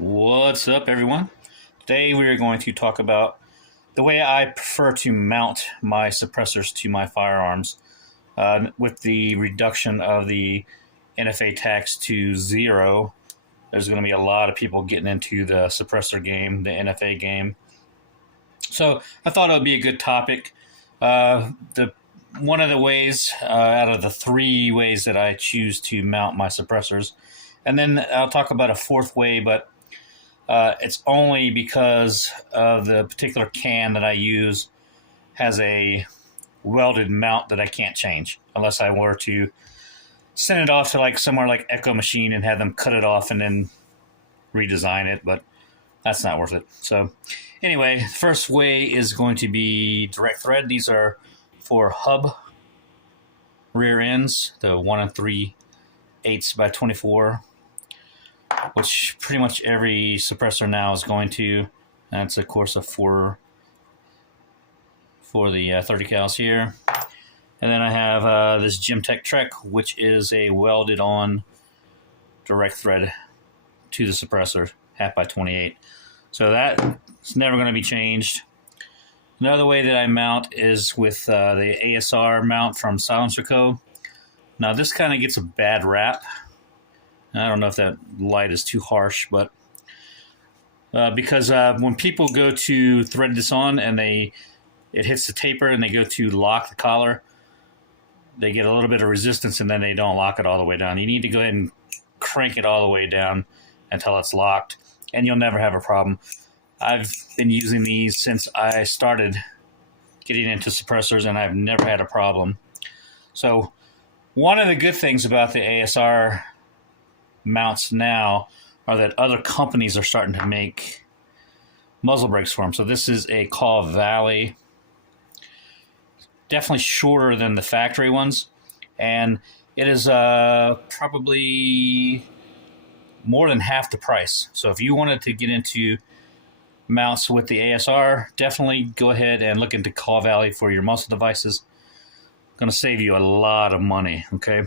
What's up, everyone? Today we are going to talk about the way I prefer to mount my suppressors to my firearms. With the reduction of the NFA tax to 0, there's going to be a lot of people getting into the suppressor game, the NFA game. So I thought it would be a good topic. One of the ways out of the 3 ways that I choose to mount my suppressors, and then I'll talk about a 4th way, but it's only because of the particular can that I use has a welded mount that I can't change unless I were to send it off to like somewhere like Echo Machine and have them cut it off and then redesign it, but that's not worth it. So anyway, the first way is going to be direct thread. These are for hub rear ends, the 1 3/8 by 24, which pretty much every suppressor now is going to. That's of course a 4 for the 30 cals here. And then I have this Gemtech Trek, which is a welded on direct thread to the suppressor, 1/2 by 28. So that's never going to be changed. Another way that I mount is with the ASR mount from Silencer Co. Now this kind of gets a bad rap. I don't know if that light is too harsh, but because when people go to thread this on and it hits the taper and they go to lock the collar, they get a little bit of resistance and then they don't lock it all the way down. You need to go ahead and crank it all the way down until it's locked, and you'll never have a problem. I've been using these since I started getting into suppressors, and I've never had a problem. So one of the good things about the ASR mounts now are that other companies are starting to make muzzle brakes for them. So this is a Call Valley, definitely shorter than the factory ones, and it is probably more than half the price. So if you wanted to get into mounts with the ASR, definitely go ahead and look into Call Valley for your muzzle devices. Going to save you a lot of money, okay?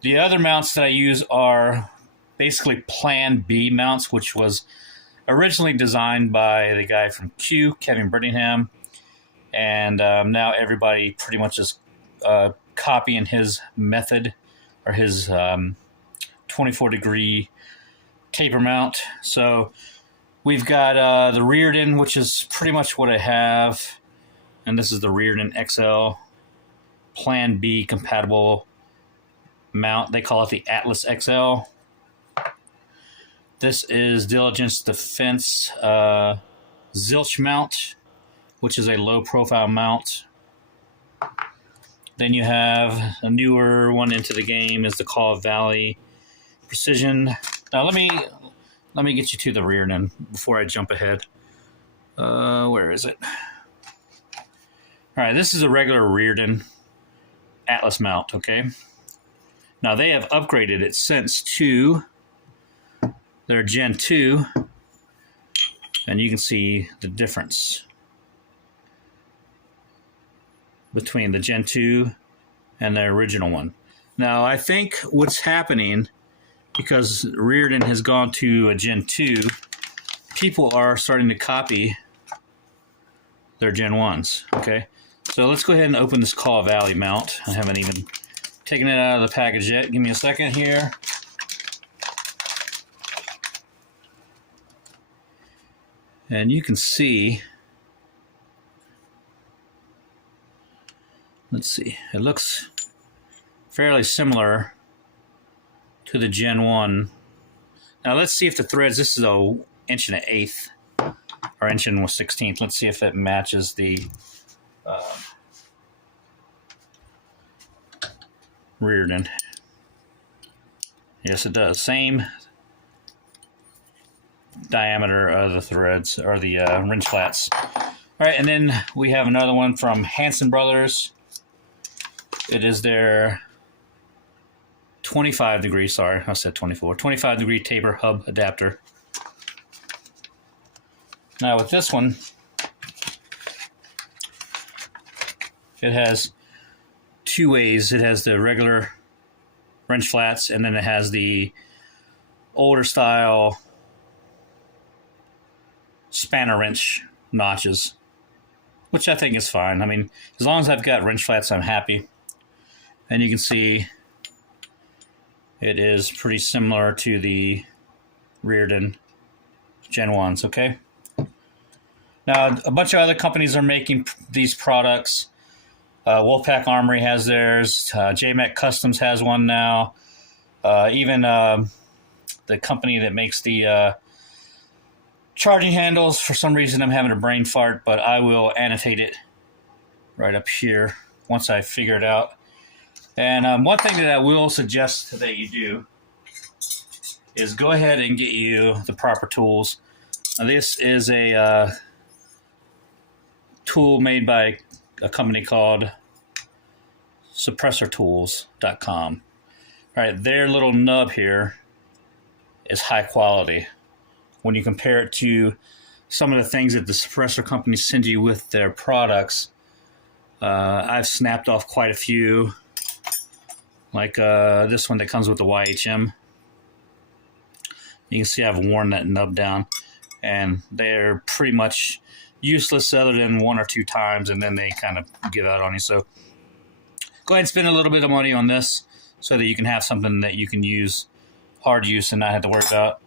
The other mounts that I use are basically Plan B mounts, which was originally designed by the guy from Q, Kevin Brittingham, and now everybody pretty much is copying his method or his 24-degree taper mount. So we've got the Reardon, which is pretty much what I have, and this is the Reardon XL Plan B compatible mount. They call it the Atlas XL. This is Diligence Defense Zilch mount, which is a low profile mount. Then you have a newer one into the game is the Call Valley Precision. Now let me get you to the Reardon before I jump ahead. Where is it? All right, this is a regular Reardon Atlas mount, okay? Now they have upgraded it since to their Gen 2, and you can see the difference between the Gen 2 and the original one. Now I think what's happening, because Reardon has gone to a Gen 2, people are starting to copy their Gen 1s, okay? So let's go ahead and open this Call Valley mount. I haven't even taken it out of the package yet. Give me a second here. And you can see, let's see, it looks fairly similar to the Gen 1. Now let's see if the threads, this is a 1 1/8 or 1 1/16. Let's see if it matches the Reardon. Yes, it does. Same diameter of the threads, or the wrench flats. All right, and then we have another one from Hanson Brothers. It is their 25-degree, sorry, I said 24, 25-degree taper hub adapter. Now with this one, it has 2 ways. It has the regular wrench flats, and then it has the older style spanner wrench notches, which I think is fine. I mean, as long as I've got wrench flats, I'm happy. And you can see it is pretty similar to the Reardon Gen 1s, okay? Now, a bunch of other companies are making these products. Wolfpack Armory has theirs. JMac Customs has one now. Even the company that makes the charging handles, for some reason I'm having a brain fart, but I will annotate it right up here once I figure it out. And one thing that I will suggest that you do is go ahead and get you the proper tools. Now, this is a tool made by a company called SuppressorTools.com. All right, their little nub here is high quality. When you compare it to some of the things that the suppressor companies send you with their products, I've snapped off quite a few, like this one that comes with the YHM. You can see I've worn that nub down, and they're pretty much useless other than one or two times, and then they kind of give out on you. So go ahead and spend a little bit of money on this so that you can have something that you can use, hard use, and not have to worry about.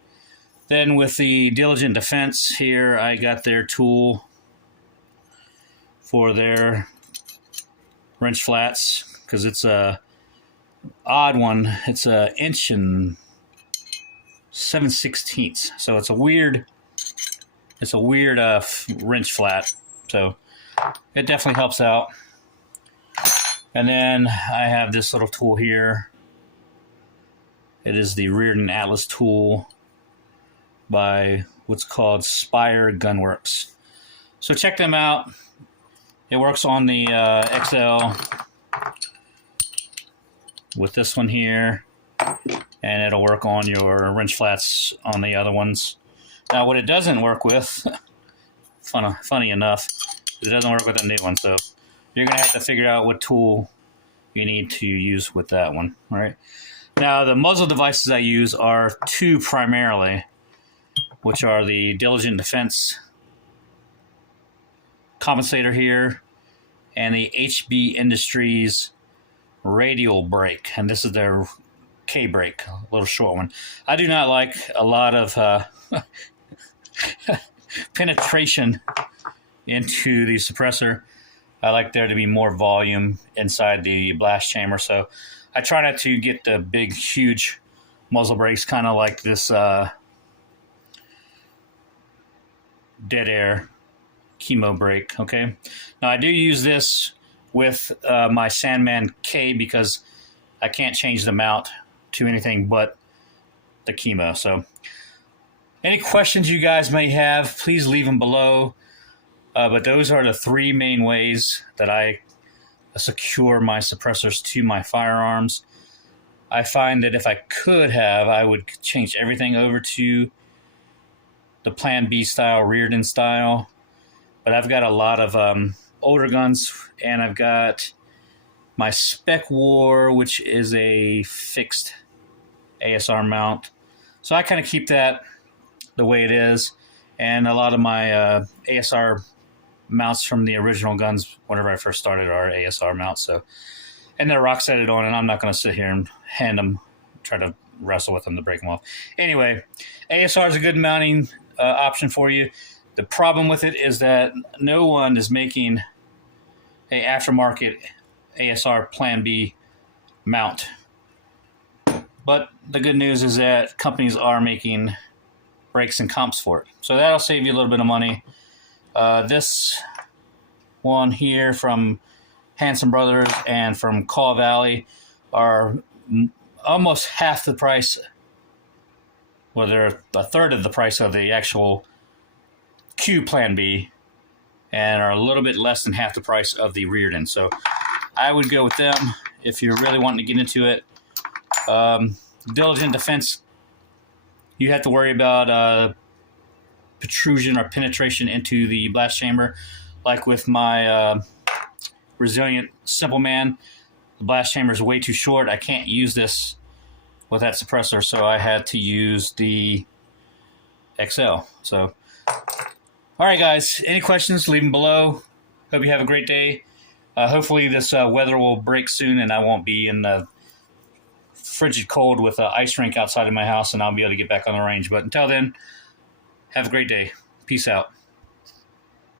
Then with the Diligent Defense here, I got their tool for their wrench flats, because it's a odd one. It's a 1 7/16, so it's a weird wrench flat. So it definitely helps out. And then I have this little tool here. It is the Reardon Atlas tool by what's called Spire Gunworks. So check them out. It works on the XL with this one here, and it'll work on your wrench flats on the other ones. Now, what it doesn't work with, funny enough, it doesn't work with the new one. So you're going to have to figure out what tool you need to use with that one. All right. Now, the muzzle devices I use are two primarily, which are the Diligent Defense compensator here and the HB Industries radial brake. And this is their K brake, a little short one. I do not like a lot of penetration into the suppressor. I like there to be more volume inside the blast chamber, so I try not to get the big, huge muzzle brakes, kind of like this dead air chemo brake. Okay, now I do use this with my Sandman K because I can't change the mount to anything but the chemo. So any questions you guys may have, please leave them below. But those are the three main ways that I secure my suppressors to my firearms. I find that if I could have, I would change everything over to the Plan B style, Reardon style. But I've got a lot of older guns, and I've got my Spec War, which is a fixed ASR mount. So I kind of keep that the way it is. And a lot of my ASR mounts from the original guns, whenever I first started, are ASR mounts. So, and they're rock setted on, and I'm not going to sit here and hand them, try to wrestle with them to break them off. Anyway, ASR is a good mounting option for you. The problem with it is that no one is making a aftermarket ASR Plan B mount. But the good news is that companies are making brakes and comps for it. So that'll save you a little bit of money. This one here from Hanson Brothers and from Caw Valley are almost half the price. Well, they're a third of the price of the actual Q Plan B, and are a little bit less than half the price of the Reardon. So I would go with them if you're really wanting to get into it. Diligent Defense, you have to worry about protrusion or penetration into the blast chamber. Like with my Resilient Simple Man, the blast chamber is way too short. I can't use this with that suppressor, so I had to use the XL. So, all right, guys, any questions, leave them below. Hope you have a great day. Hopefully this weather will break soon and I won't be in the frigid cold with an ice rink outside of my house, and I'll be able to get back on the range. But until then, have a great day. Peace out.